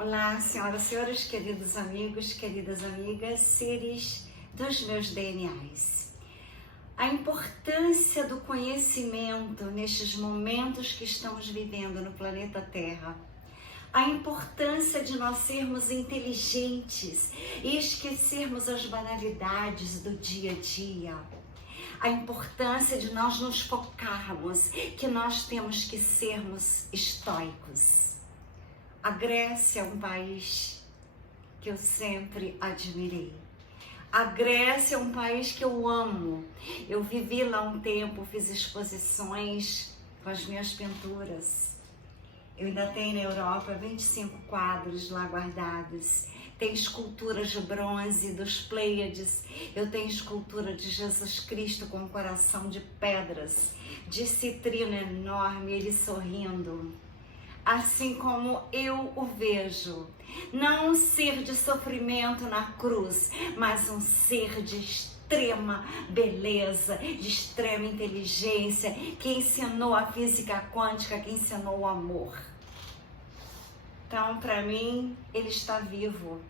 Olá, senhoras e senhores, queridos amigos, queridas amigas, seres dos meus DNAs. A importância do conhecimento nestes momentos que estamos vivendo no planeta Terra. A importância de nós sermos inteligentes e esquecermos as banalidades do dia a dia. A importância de nós nos focarmos que nós temos que sermos estoicos. A Grécia é um país que eu sempre admirei. A Grécia é um país que eu amo. Eu vivi lá um tempo, fiz exposições com as minhas pinturas. Eu ainda tenho na Europa 25 quadros lá guardados. Tem esculturas de bronze dos Pleiades. Eu tenho escultura de Jesus Cristo com um coração de pedras, de citrino enorme, ele sorrindo. Assim como eu o vejo, não um ser de sofrimento na cruz, mas um ser de extrema beleza, de extrema inteligência, que ensinou a física quântica, que ensinou o amor. Então, para mim, ele está vivo.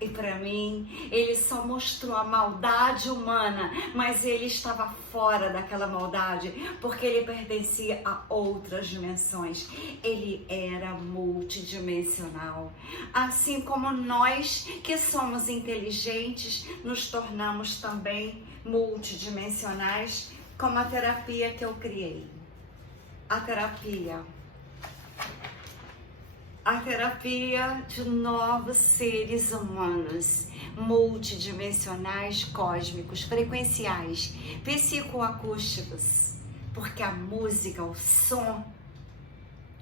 E para mim, ele só mostrou a maldade humana, mas ele estava fora daquela maldade, porque ele pertencia a outras dimensões. Ele era multidimensional. Assim como nós, que somos inteligentes, nos tornamos também multidimensionais, como a terapia que eu criei. A terapia de novos seres humanos, multidimensionais, cósmicos, frequenciais, psicoacústicos, porque a música, o som,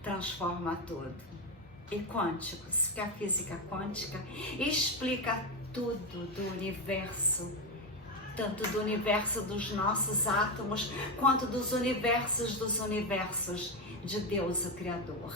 transforma tudo. E quânticos, que a física quântica explica tudo do universo, tanto do universo dos nossos átomos, quanto dos universos de Deus, o Criador.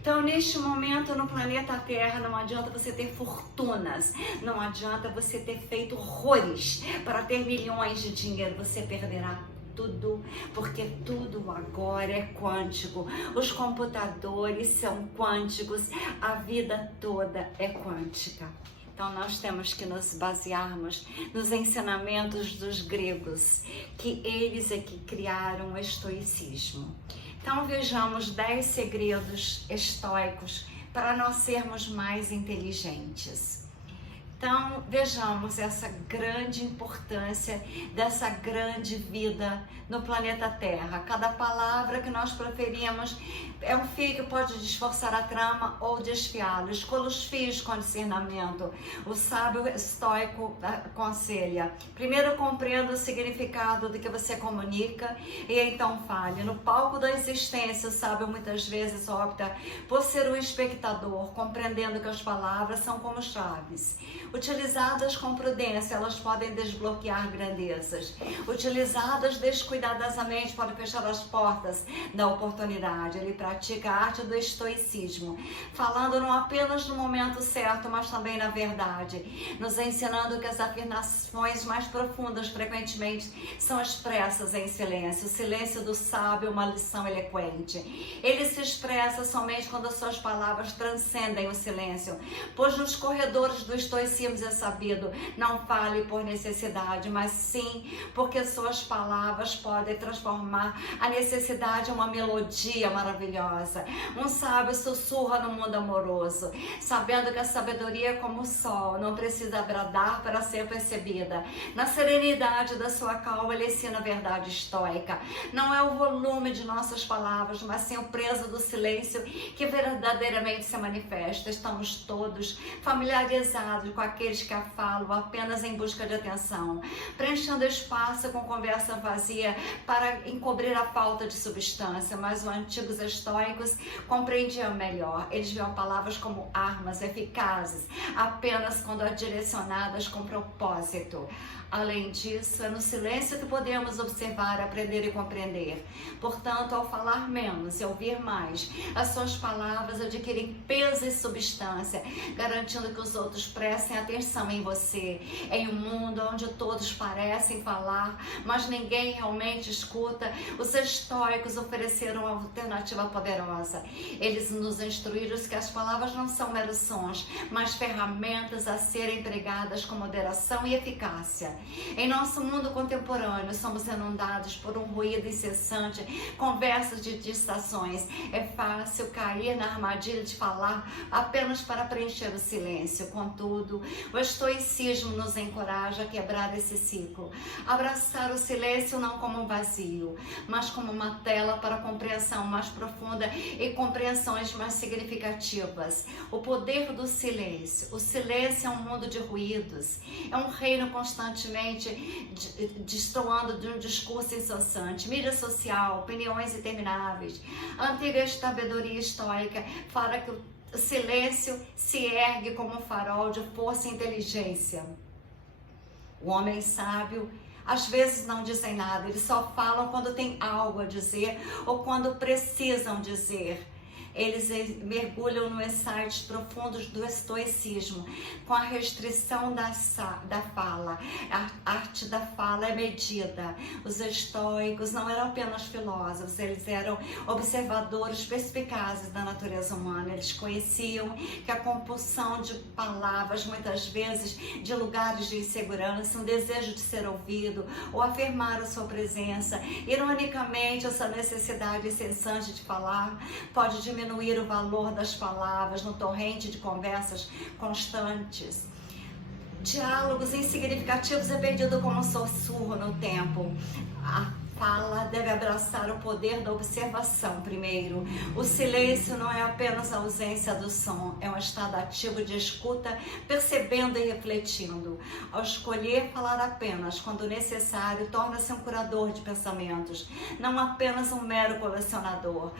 Então, neste momento, no planeta Terra, não adianta você ter fortunas, não adianta você ter feito horrores para ter milhões de dinheiro, você perderá tudo, porque tudo agora é quântico. Os computadores são quânticos, a vida toda é quântica. Então, nós temos que nos basearmos nos ensinamentos dos gregos, que eles é que criaram o estoicismo. Então, vejamos 10 segredos estoicos para nós sermos mais inteligentes. Então, vejamos essa grande importância dessa grande vida no planeta Terra. Cada palavra que nós proferimos é um fio que pode desforçar a trama ou desfiá-lo. Escolha os fios com discernimento. O sábio estoico aconselha: primeiro compreenda o significado do que você comunica e então fale. No palco da existência, o sábio muitas vezes opta por ser um espectador, compreendendo que as palavras são como chaves. Utilizadas com prudência, elas podem desbloquear grandezas. Utilizadas descuidadosamente, podem fechar as portas da oportunidade. Ele pratica a arte do estoicismo, falando não apenas no momento certo, mas também na verdade, nos ensinando que as afirmações mais profundas frequentemente são expressas em silêncio. O silêncio do sábio é uma lição eloquente. Ele se expressa somente quando as suas palavras transcendem o silêncio, pois nos corredores do estoicismo é sabido: não fale por necessidade, mas sim porque suas palavras podem transformar a necessidade em uma melodia maravilhosa. Um sábio sussurra no mundo amoroso, sabendo que a sabedoria é como o sol, não precisa bradar para ser percebida. Na serenidade da sua calma, ele ensina a verdade estoica. Não é o volume de nossas palavras, mas sim o peso do silêncio que verdadeiramente se manifesta. Estamos todos familiarizados com aqueles que a falam apenas em busca de atenção, preenchendo espaço com conversa vazia para encobrir a falta de substância. Mas os antigos estoicos compreendiam melhor. Eles viam palavras como armas eficazes apenas quando direcionadas com propósito. Além disso, é no silêncio que podemos observar, aprender e compreender. Portanto, ao falar menos e ouvir mais, as suas palavras adquirem peso e substância, garantindo que os outros prestem atenção em você. Em um mundo onde todos parecem falar, mas ninguém realmente escuta, os estoicos ofereceram uma alternativa poderosa. Eles nos instruíram que as palavras não são meros sons, mas ferramentas a serem empregadas com moderação e eficácia. Em nosso mundo contemporâneo, somos inundados por um ruído incessante, conversas de distrações. É fácil cair na armadilha de falar apenas para preencher o silêncio. Contudo, o estoicismo nos encoraja a quebrar esse ciclo, abraçar o silêncio não como um vazio, mas como uma tela para compreensão mais profunda e compreensões mais significativas. O poder do silêncio. O silêncio é um mundo de ruídos, é um reino constantemente destoando de um discurso incessante, mídia social, opiniões intermináveis. A antiga sabedoria estoica fala que o silêncio se ergue como um farol de força e inteligência. O homem sábio às vezes não dizem nada, eles só falam quando tem algo a dizer ou quando precisam dizer. Eles mergulham nos insights profundos do estoicismo, com a restrição da fala. A arte da fala é medida. Os estoicos não eram apenas filósofos, eles eram observadores perspicazes da natureza humana. Eles conheciam que a compulsão de palavras, muitas vezes de lugares de insegurança, um desejo de ser ouvido ou afirmar a sua presença. Ironicamente, essa necessidade incessante de falar pode diminuir o valor das palavras no torrente de conversas constantes. Diálogos insignificativos é perdido como um sussurro no tempo. A fala deve abraçar o poder da observação primeiro. O silêncio não é apenas a ausência do som, é um estado ativo de escuta, percebendo e refletindo. Ao escolher falar apenas quando necessário, torna-se um curador de pensamentos, não apenas um mero colecionador.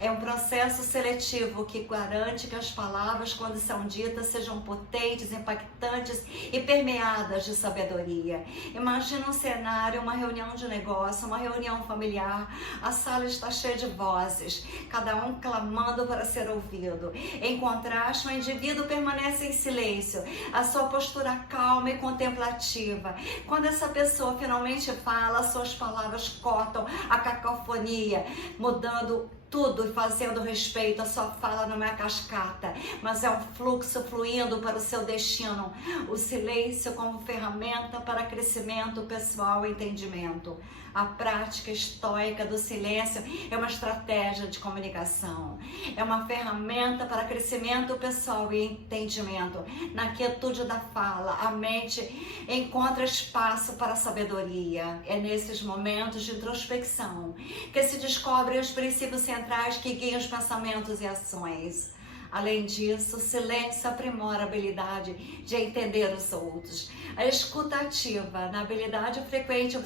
É um processo seletivo que garante que as palavras, quando são ditas, sejam potentes, impactantes e permeadas de sabedoria. Imagina um cenário, uma reunião de negócio, uma reunião familiar. A sala está cheia de vozes, cada um clamando para ser ouvido. Em contraste, o indivíduo permanece em silêncio, a sua postura calma e contemplativa. Quando essa pessoa finalmente fala, suas palavras cortam a cacofonia, mudando tudo e fazendo respeito. A sua fala não é cascata, mas é um fluxo fluindo para o seu destino. O silêncio como ferramenta para crescimento pessoal e entendimento. A prática estoica do silêncio é uma estratégia de comunicação. É uma ferramenta para crescimento pessoal e entendimento. Na quietude da fala, a mente encontra espaço para a sabedoria. É nesses momentos de introspecção que se descobrem os princípios centrais que guiam os pensamentos e ações. Além disso, o silêncio aprimora a habilidade de entender os outros. A escuta ativa, na habilidade frequente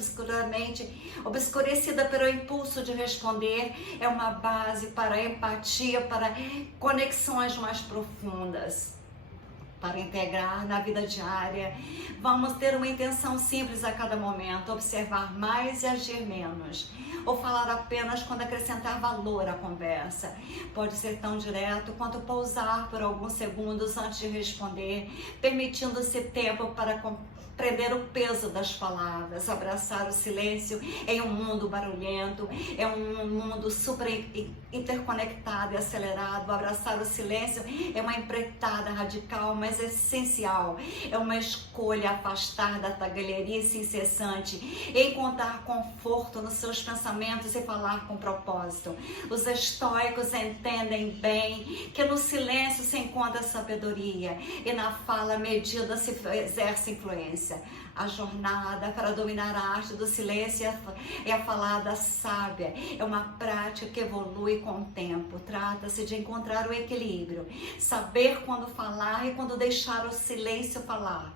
obscurecida pelo impulso de responder, é uma base para a empatia, para conexões mais profundas. Para integrar na vida diária, vamos ter uma intenção simples a cada momento: observar mais e agir menos, ou falar apenas quando acrescentar valor à conversa. Pode ser tão direto quanto pausar por alguns segundos antes de responder, permitindo-se tempo para compreender o peso das palavras. Abraçar o silêncio em um mundo barulhento, é um mundo super interconectado e acelerado. Abraçar o silêncio é uma empreitada radical, mas essencial. É uma escolha afastar da tagarelice incessante, encontrar conforto nos seus pensamentos e falar com propósito. Os estoicos entendem bem que no silêncio se encontra sabedoria e na fala medida se exerce influência. A jornada para dominar a arte do silêncio é a falada sábia. É uma prática que evolui com o tempo. Trata-se de encontrar o equilíbrio, saber quando falar e quando deixar o silêncio falar.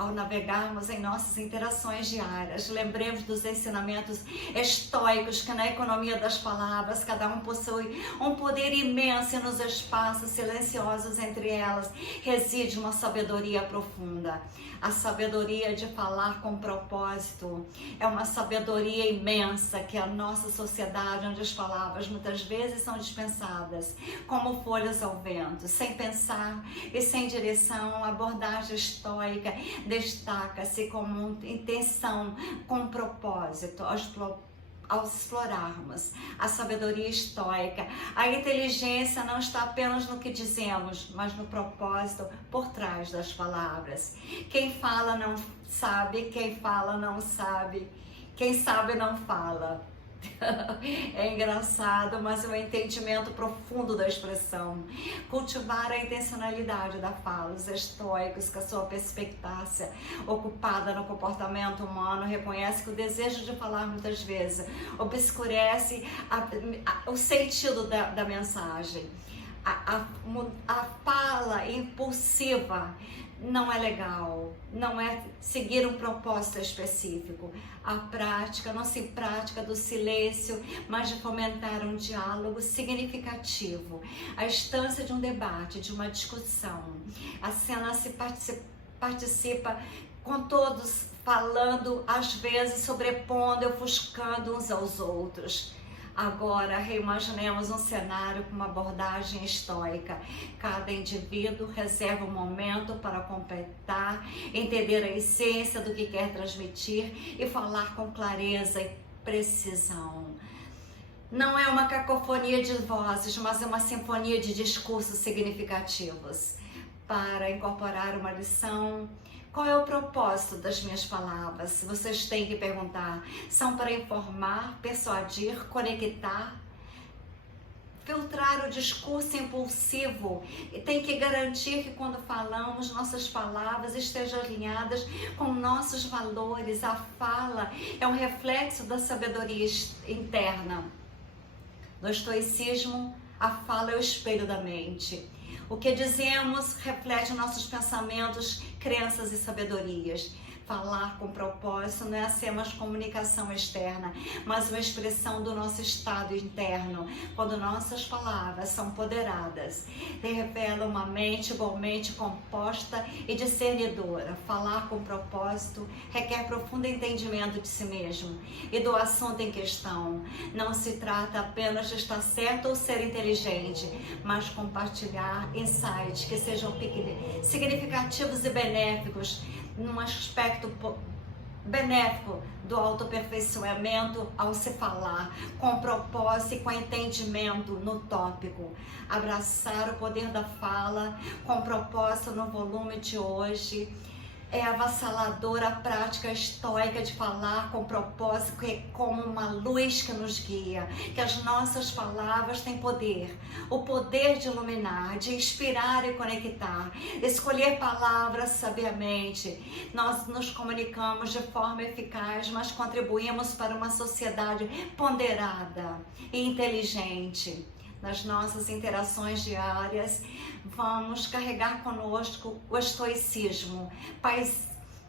ao navegarmos em nossas interações diárias, lembremos dos ensinamentos estoicos que na economia das palavras cada um possui um poder imenso e nos espaços silenciosos entre elas reside uma sabedoria profunda. A sabedoria de falar com propósito é uma sabedoria imensa que a nossa sociedade, onde as palavras muitas vezes são dispensadas como folhas ao vento, sem pensar e sem direção, a abordagem estoica destaca-se como intenção, com propósito, ao explorarmos a sabedoria estoica. A inteligência não está apenas no que dizemos, mas no propósito por trás das palavras. Quem fala não sabe, quem fala não sabe, quem sabe não fala. É engraçado, mas é um entendimento profundo da expressão. Cultivar a intencionalidade da fala. Os estoicos, com a sua perspicácia ocupada no comportamento humano, reconhece que o desejo de falar muitas vezes obscurece o sentido da mensagem. A fala impulsiva não é legal, não é seguir um propósito específico. A prática não se pratica do silêncio, mas de fomentar um diálogo significativo. A instância de um debate, de uma discussão. A cena se participa com todos falando, às vezes sobrepondo, ofuscando uns aos outros. Agora, reimaginemos um cenário com uma abordagem estoica. Cada indivíduo reserva um momento para completar, entender a essência do que quer transmitir e falar com clareza e precisão. Não é uma cacofonia de vozes, mas é uma sinfonia de discursos significativos. Para incorporar uma lição, qual é o propósito das minhas palavras? Vocês têm que perguntar. São para informar, persuadir, conectar, filtrar o discurso impulsivo. E tem que garantir que quando falamos, nossas palavras estejam alinhadas com nossos valores. A fala é um reflexo da sabedoria interna. No estoicismo, a fala é o espelho da mente. O que dizemos reflete nossos pensamentos, crenças e sabedorias. Falar com propósito não é apenas comunicação externa, mas uma expressão do nosso estado interno. Quando nossas palavras são ponderadas, revelam uma mente igualmente composta e discernidora. Falar com propósito requer profundo entendimento de si mesmo e do assunto em questão. Não se trata apenas de estar certo ou ser inteligente, mas compartilhar insights que sejam significativos e benéficos, num aspecto benéfico do autoaperfeiçoamento ao se falar, com propósito e com entendimento no tópico. Abraçar o poder da fala com propósito no volume de hoje. É avassaladora a prática estoica de falar com propósito, que é como uma luz que nos guia, que as nossas palavras têm poder, o poder de iluminar, de inspirar e conectar. Escolher palavras sabiamente, nós nos comunicamos de forma eficaz, mas contribuímos para uma sociedade ponderada e inteligente. Nas nossas interações diárias, vamos carregar conosco o estoicismo.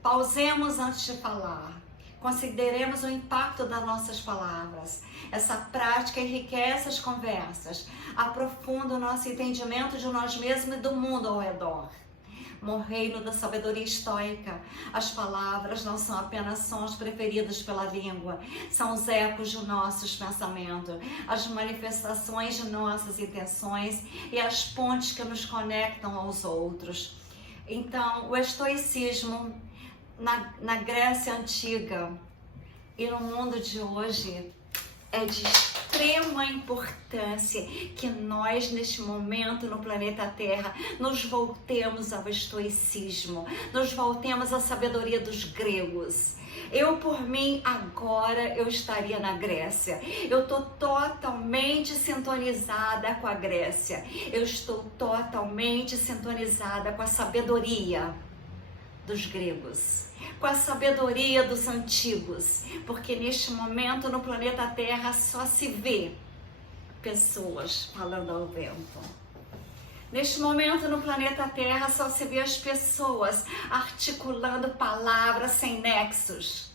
Pausemos antes de falar. Consideremos o impacto das nossas palavras. Essa prática enriquece as conversas, aprofunda o nosso entendimento de nós mesmos e do mundo ao redor. No reino da sabedoria estoica, as palavras não são apenas sons preferidos pela língua, são os ecos de nossos pensamentos, as manifestações de nossas intenções e as pontes que nos conectam aos outros. Então, o estoicismo na Grécia Antiga e no mundo de hoje é de extrema importância que nós, neste momento no planeta Terra, nos voltemos ao estoicismo, nos voltemos à sabedoria dos gregos. Eu, por mim, agora eu estaria na Grécia. Eu estou totalmente sintonizada com a Grécia. Eu estou totalmente sintonizada com a sabedoria dos gregos, com a sabedoria dos antigos, porque neste momento no planeta Terra só se vê pessoas falando ao vento. Neste momento no planeta Terra só se vê as pessoas articulando palavras sem nexos.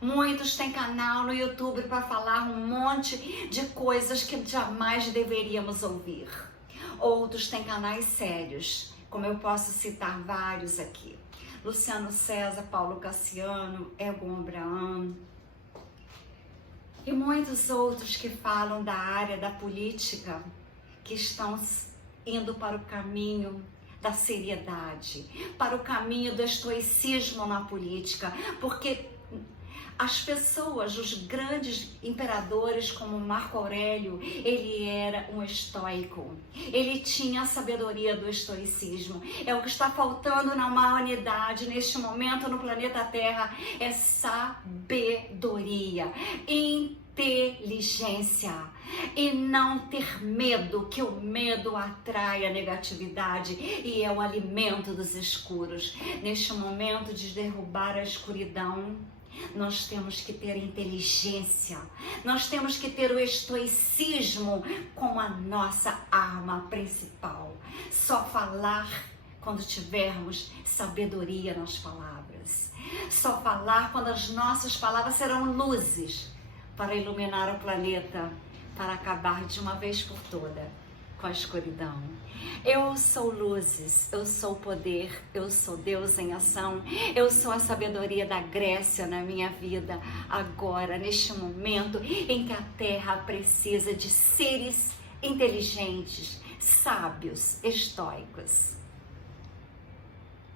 Muitos têm canal no YouTube para falar um monte de coisas que jamais deveríamos ouvir. Outros têm canais sérios, como eu posso citar vários aqui. Luciano César, Paulo Cassiano, Egon Abraham e muitos outros que falam da área da política, que estão indo para o caminho da seriedade, para o caminho do estoicismo na política, porque as pessoas, os grandes imperadores como Marco Aurélio, ele era um estoico, ele tinha a sabedoria do estoicismo. É o que está faltando na humanidade neste momento no planeta Terra, é sabedoria, inteligência e não ter medo, que o medo atrai a negatividade e é o alimento dos escuros. Neste momento de derrubar a escuridão, nós temos que ter inteligência, nós temos que ter o estoicismo como a nossa arma principal. Só falar quando tivermos sabedoria nas palavras. Só falar quando as nossas palavras serão luzes para iluminar o planeta, para acabar de uma vez por toda com a escuridão. Eu sou luzes, eu sou poder, eu sou Deus em ação, eu sou a sabedoria da Grécia na minha vida, agora, neste momento em que a Terra precisa de seres inteligentes, sábios, estoicos.